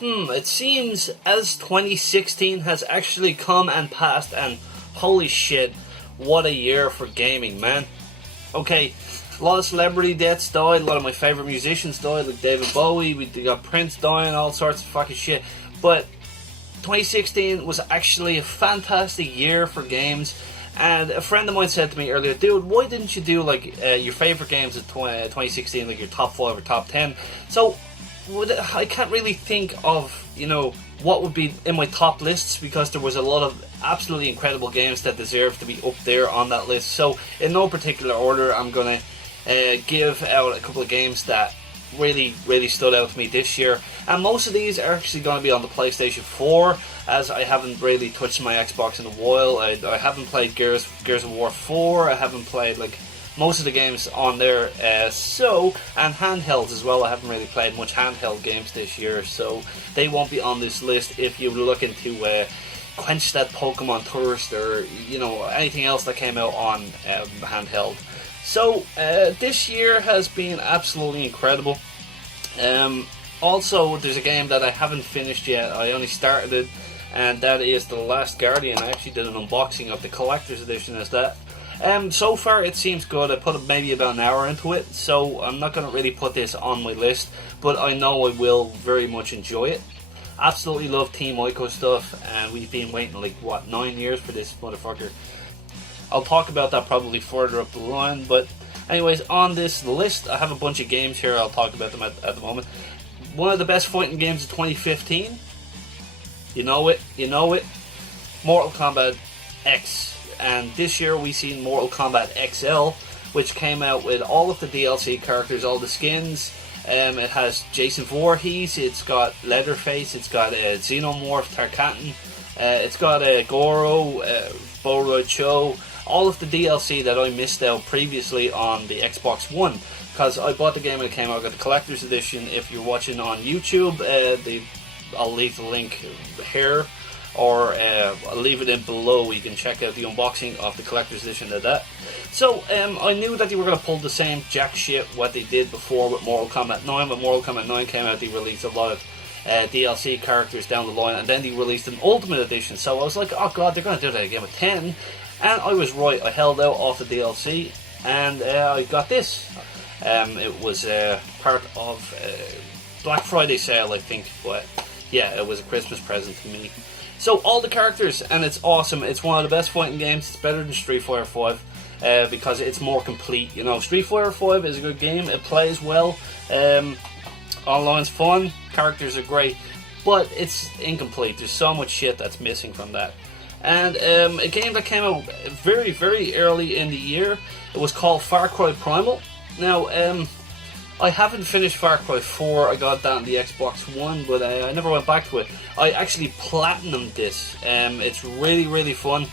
It seems as 2016 has actually come and passed, and holy shit, what a year for gaming, man. Okay, a lot of celebrity deaths died, a lot of my favourite musicians died, like David Bowie, we got Prince dying, all sorts of fucking shit, but 2016 was actually a fantastic year for games. And a friend of mine said to me earlier, dude, why didn't you do like your favourite games of 2016, like your top 5 or top 10? So I can't really think of, you know, what would be in my top lists, because there was a lot of absolutely incredible games that deserve to be up there on that list. So in no particular order, I'm going to give out a couple of games that really stood out to me this year, and most of these are actually going to be on the PlayStation 4, as I haven't really touched my Xbox in a while. I haven't played Gears of War 4, I haven't played like most of the games on there, and handhelds as well. I haven't really played much handheld games this year, so they won't be on this list if you're looking to quench that Pokemon thirst, or you know, anything else that came out on handheld. So, this year has been absolutely incredible. Also, there's a game that I haven't finished yet. I only started it, and that is The Last Guardian. I actually did an unboxing of the collector's edition as that. So far, it seems good. I put maybe about an hour into it, so I'm not going to really put this on my list, but I know I will very much enjoy it. Absolutely love Team Ico stuff, and we've been waiting like, what, 9 years for this motherfucker. I'll talk about that probably further up the line, but anyways, on this list, I have a bunch of games here. I'll talk about them at the moment. One of the best fighting games of 2015, you know it, Mortal Kombat X. And this year we seen Mortal Kombat XL, which came out with all of the DLC characters, all the skins. It has Jason Voorhees, it's got Leatherface, it's got Xenomorph Tarkatan, it's got Goro, Boroid Cho, all of the DLC that I missed out previously on the Xbox One, because I bought the game when it came out. I got the collector's edition. If you're watching on YouTube, I'll leave the link here, or I'll leave it in below. You can check out the unboxing of the collector's edition of that. So I knew that they were going to pull the same jack shit what they did before with Mortal Kombat 9. When Mortal Kombat 9 came out, they released a lot of DLC characters down the line, and then they released an Ultimate Edition. So I was like, oh god, they're going to do that again with 10. And I was right. I held out off the DLC, and I got this. It was part of Black Friday sale, I think, but yeah, it was a Christmas present to me. So all the characters, and it's awesome. It's one of the best fighting games. It's better than Street Fighter 5 because it's more complete. You know, Street Fighter 5 is a good game. It plays well. Online's fun. Characters are great, but it's incomplete. There's so much shit that's missing from that. And a game that came out very early in the year, it was called Far Cry Primal. Now, I haven't finished Far Cry 4, I got that on the Xbox One, but I never went back to it. I actually platinumed this. It's really fun.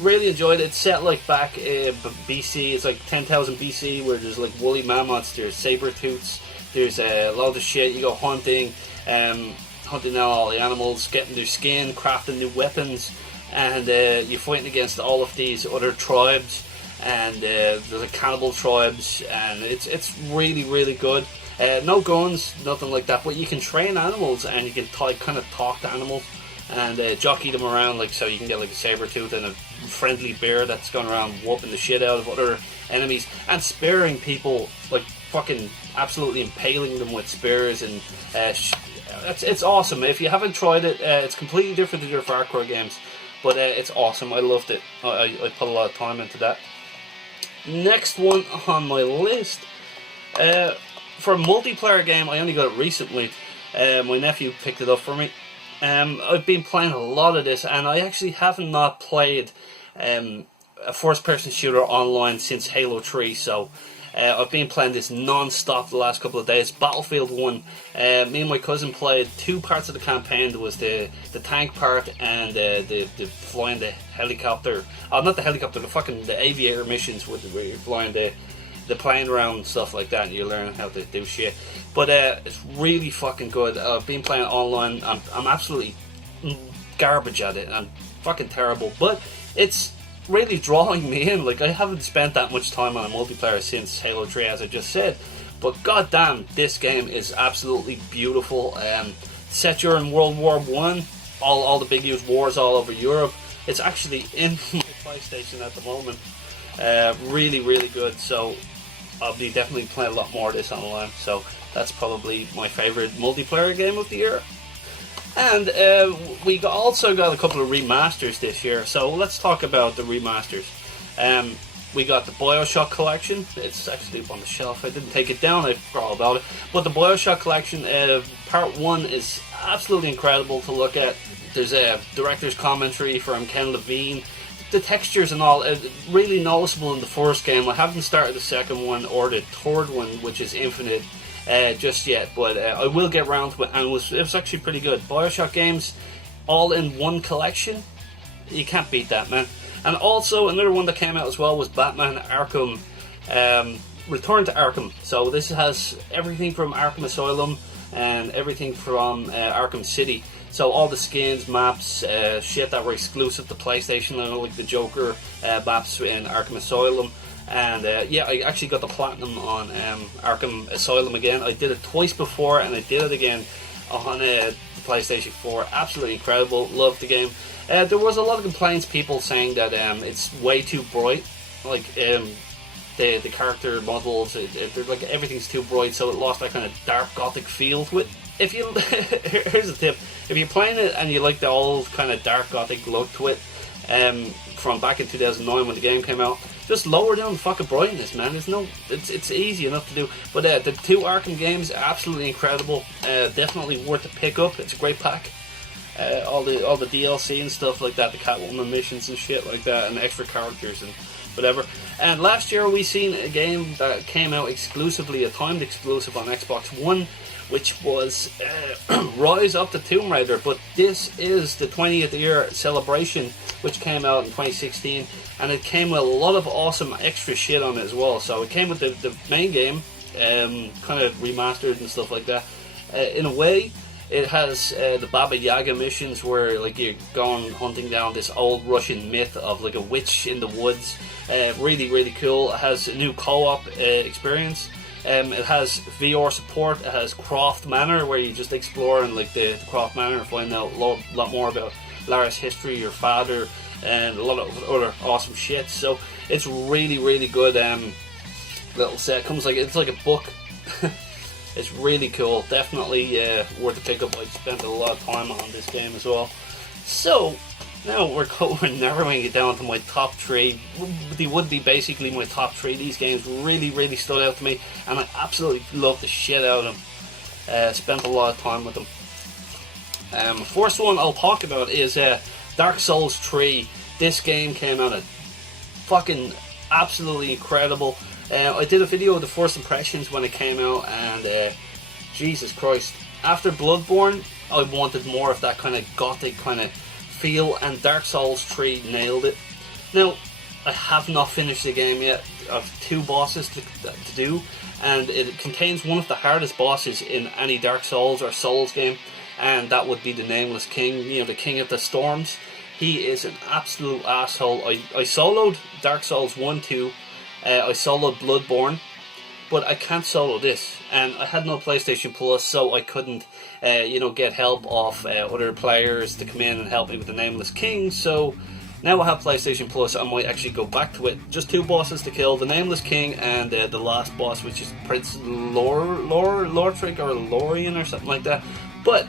Really enjoyed it. It's set like back BC, it's like 10,000 BC, where there's like woolly mammoths, there's saber-tooths, there's a lot of shit. You go hunting, hunting down all the animals, getting their skin, crafting new weapons, and you're fighting against all of these other tribes, and there's like cannibal tribes, and it's really good. No guns, nothing like that, but you can train animals, and you can kind of talk to animals and jockey them around, like, so you can get like a saber tooth and a friendly bear that's going around whooping the shit out of other enemies and sparing people, like fucking absolutely impaling them with spears, and it's awesome. If you haven't tried it, it's completely different to your Far Cry games, but it's awesome. I loved it. I put a lot of time into that. Next one on my list, for a multiplayer game, I only got it recently. My nephew picked it up for me. I've been playing a lot of this, and I actually haven't not played a first-person shooter online since Halo 3, so I've been playing this non-stop the last couple of days. Battlefield 1, me and my cousin played 2 parts of the campaign. There was the tank part and the flying the helicopter. Not the helicopter, the aviator missions where you're flying the plane around and stuff like that, and you're learning how to do shit. But it's really fucking good. I've been playing online. I'm absolutely garbage at it. I'm fucking terrible, but it's really drawing me in. Like, I haven't spent that much time on a multiplayer since Halo 3, as I just said, but goddamn, this game is absolutely beautiful. set during World War One, all the big huge wars all over Europe. It's actually in my PlayStation at the moment. Really, really good. So I'll be definitely playing a lot more of this online. So that's probably my favourite multiplayer game of the year. And we also got a couple of remasters this year. So let's talk about the remasters. We got the BioShock collection. It's actually up on the shelf. I didn't take it down. I forgot all about it. But the BioShock collection, part 1 is absolutely incredible to look at. There's a director's commentary from Ken Levine. The textures and all, really noticeable in the first game. I haven't started the second one or the third one, which is Infinite, just yet. But I will get around to it, and it was actually pretty good. BioShock games, all in one collection. You can't beat that, man. And also, another one that came out as well was Batman Arkham, Return to Arkham. So this has everything from Arkham Asylum and everything from Arkham City. So all the skins, maps, shit that were exclusive to PlayStation, like the Joker maps in Arkham Asylum. And yeah, I actually got the platinum on Arkham Asylum again. I did it twice before, and I did it again on the PlayStation 4. Absolutely incredible. Loved the game. There was a lot of complaints, people saying that it's way too bright. Like the character models, they're like everything's too bright, so it lost that kind of dark gothic feel to it. If you here's a tip: if you're playing it and you like the old kind of dark gothic look to it, from back in 2009 when the game came out, just lower down the fucking brightness, man. It's easy enough to do. But the two Arkham games are absolutely incredible. Definitely worth the pick up. It's a great pack. All the DLC and stuff like that, the Catwoman missions and shit like that, and extra characters and whatever. And last year we seen a game that came out exclusively, a timed exclusive on Xbox One, which was Rise of the Tomb Raider. But this is the 20th year celebration, which came out in 2016, and it came with a lot of awesome extra shit on it as well. So it came with the main game, kind of remastered and stuff like that. In a way, it has the Baba Yaga missions where like you're going hunting down this old Russian myth of like a witch in the woods. Really, really cool. It has a new co-op experience. It has VR support. It has Croft Manor, where you just explore in like the Croft Manor and find out a lot more about Lara's history, your father, and a lot of other awesome shit. So it's really, really good little set. It's like a book. It's really cool. Definitely worth a pick up. I spent a lot of time on this game as well. So now we're narrowing it down to my top 3. They would be basically my top 3. These games really, really stood out to me, and I absolutely loved the shit out of them. Spent a lot of time with them. First one I'll talk about is Dark Souls 3. This game came out fucking absolutely incredible. I did a video of the first impressions when it came out, and Jesus Christ, after Bloodborne I wanted more of that kind of gothic kind of feel, and Dark Souls 3 nailed it. Now, I have not finished the game yet. I have 2 bosses to do, and it contains one of the hardest bosses in any Dark Souls or Souls game, and that would be the Nameless King, the King of the Storms. He is an absolute asshole. I soloed Dark Souls 1, 2, I soloed Bloodborne, but I can't solo this, and I had no PlayStation Plus, so I couldn't get help off other players to come in and help me with the Nameless King. So now I have PlayStation Plus, I might actually go back to it. Just 2 bosses to kill, the Nameless King and the last boss, which is Prince Lortrick or Lorien or something like that. But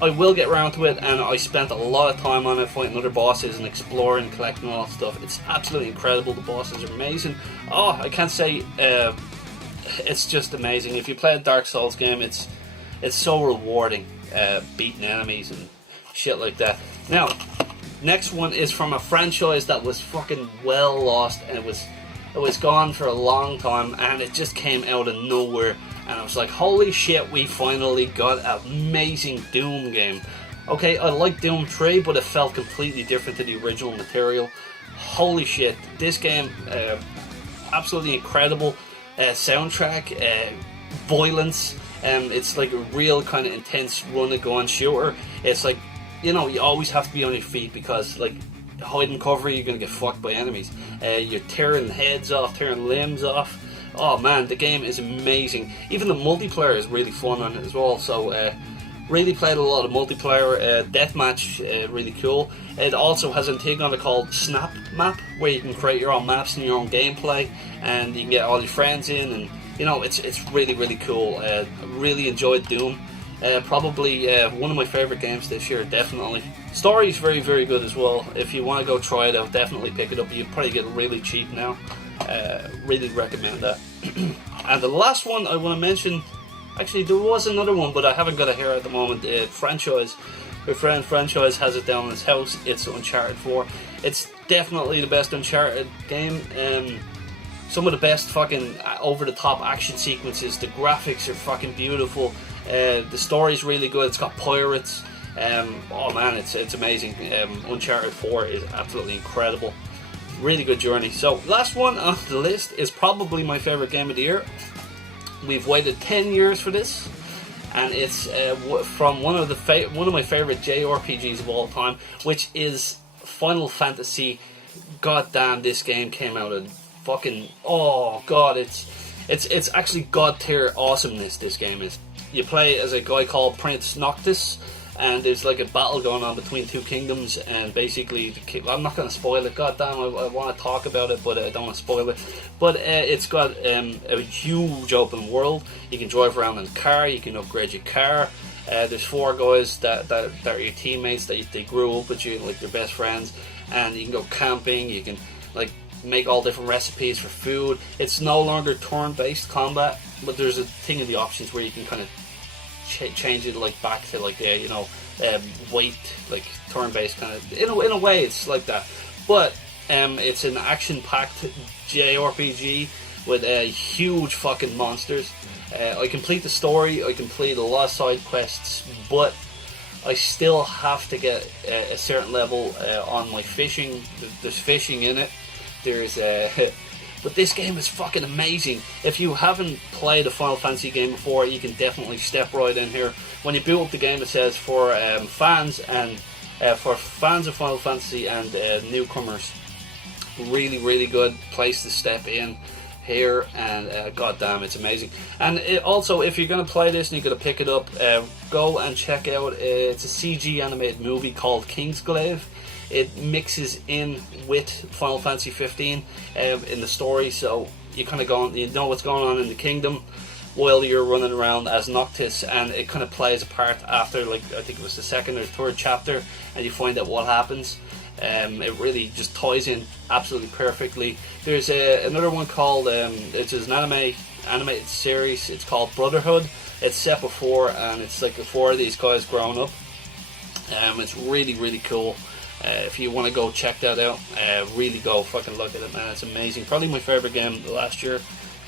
I will get around to it, and I spent a lot of time on it fighting other bosses and exploring, collecting all that stuff. It's absolutely incredible. The bosses are amazing. Oh, I can't say it's just amazing. If you play a Dark Souls game, it's so rewarding, beating enemies and shit like that. Now, next one is from a franchise that was fucking well lost, and it was gone for a long time, and it just came out of nowhere. And I was like, holy shit, we finally got an amazing Doom game. Okay, I like Doom 3, but it felt completely different to the original material. Holy shit, this game, absolutely incredible. Soundtrack, violence, it's like a real kind of intense run-and-gun shooter. It's like, you always have to be on your feet, because like, hide and cover, you're going to get fucked by enemies. You're tearing heads off, tearing limbs off. Oh man, the game is amazing. Even the multiplayer is really fun on it as well. So Really played a lot of multiplayer, deathmatch, really cool. It also has a thing on it called Snap Map, where you can create your own maps and your own gameplay, and you can get all your friends in, and you know, it's really, really cool. Really enjoyed Doom. Probably one of my favourite games this year, definitely. Story's very, very good as well. If you want to go try it out, definitely pick it up. You'd probably get it really cheap now. Really recommend that. And the last one I want to mention, actually there was another one, but I haven't got it here at the moment. Franchise. My friend Franchise has it down in his house. It's Uncharted 4. It's definitely the best Uncharted game. Some of the best fucking over-the-top action sequences. The graphics are fucking beautiful. The story's really good. It's got pirates. Oh man, it's amazing. Uncharted 4 is absolutely incredible. Really good journey. So last one on the list is probably my favourite game of the year. We've waited 10 years for this, and it's from one of my favourite JRPGs of all time, which is Final Fantasy. God damn, this game came out in fucking, oh god, it's actually god tier awesomeness. This game is. You play as a guy called Prince Noctis, and there's like a battle going on between two kingdoms, and basically, I'm not going to spoil it, god damn, I want to talk about it, but I don't want to spoil it. But it's got a huge open world. You can drive around in a car, you can upgrade your car. There's 4 guys that are your teammates, that they grew up with you, like their best friends, and you can go camping, you can like make all different recipes for food. It's no longer turn-based combat, but there's a thing in the options where you can kind of change it like back to like weight, like turn-based kind of. In a way, it's like that, but it's an action-packed JRPG with huge fucking monsters. I complete the story. I complete a lot of side quests, but I still have to get a certain level on my fishing. There's fishing in it. There's but this game is fucking amazing. If you haven't played a Final Fantasy game before, you can definitely step right in here. When you boot up the game, it says for fans and for fans of Final Fantasy and newcomers. Really, really good place to step in here, and god damn, it's amazing. And also, if you're going to play this and you're going to pick it up, go and check out, it's a CG animated movie called Kingsglaive. It mixes in with Final Fantasy 15 in the story, so you kind of you know what's going on in the kingdom while you're running around as Noctis, and it kind of plays a part after, like, I think it was the 2nd or 3rd chapter, and you find out what happens. It really just ties in absolutely perfectly. There's another one called, it's an animated series, it's called Brotherhood. It's set before, and it's like the 4 of these guys growing up. It's really, really cool. If you want to go check that out, really go fucking look at it, man. It's amazing. Probably my favourite game last year.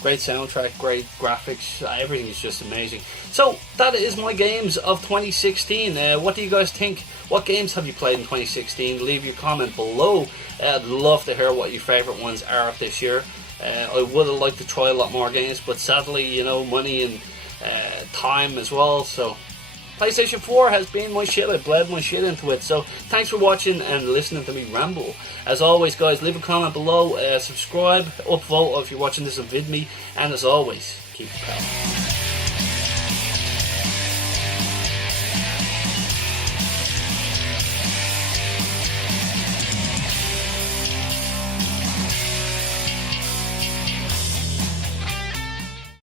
Great soundtrack, great graphics, everything is just amazing. So, that is my games of 2016. What do you guys think? What games have you played in 2016? Leave your comment below. I'd love to hear what your favourite ones are this year. I would have liked to try a lot more games, but sadly, you know, money and time as well, so PlayStation 4 has been my shit. I bled my shit into it. So thanks for watching and listening to me ramble. As always, guys, leave a comment below, subscribe, upvote if you're watching this on VidMe, and as always, keep it power.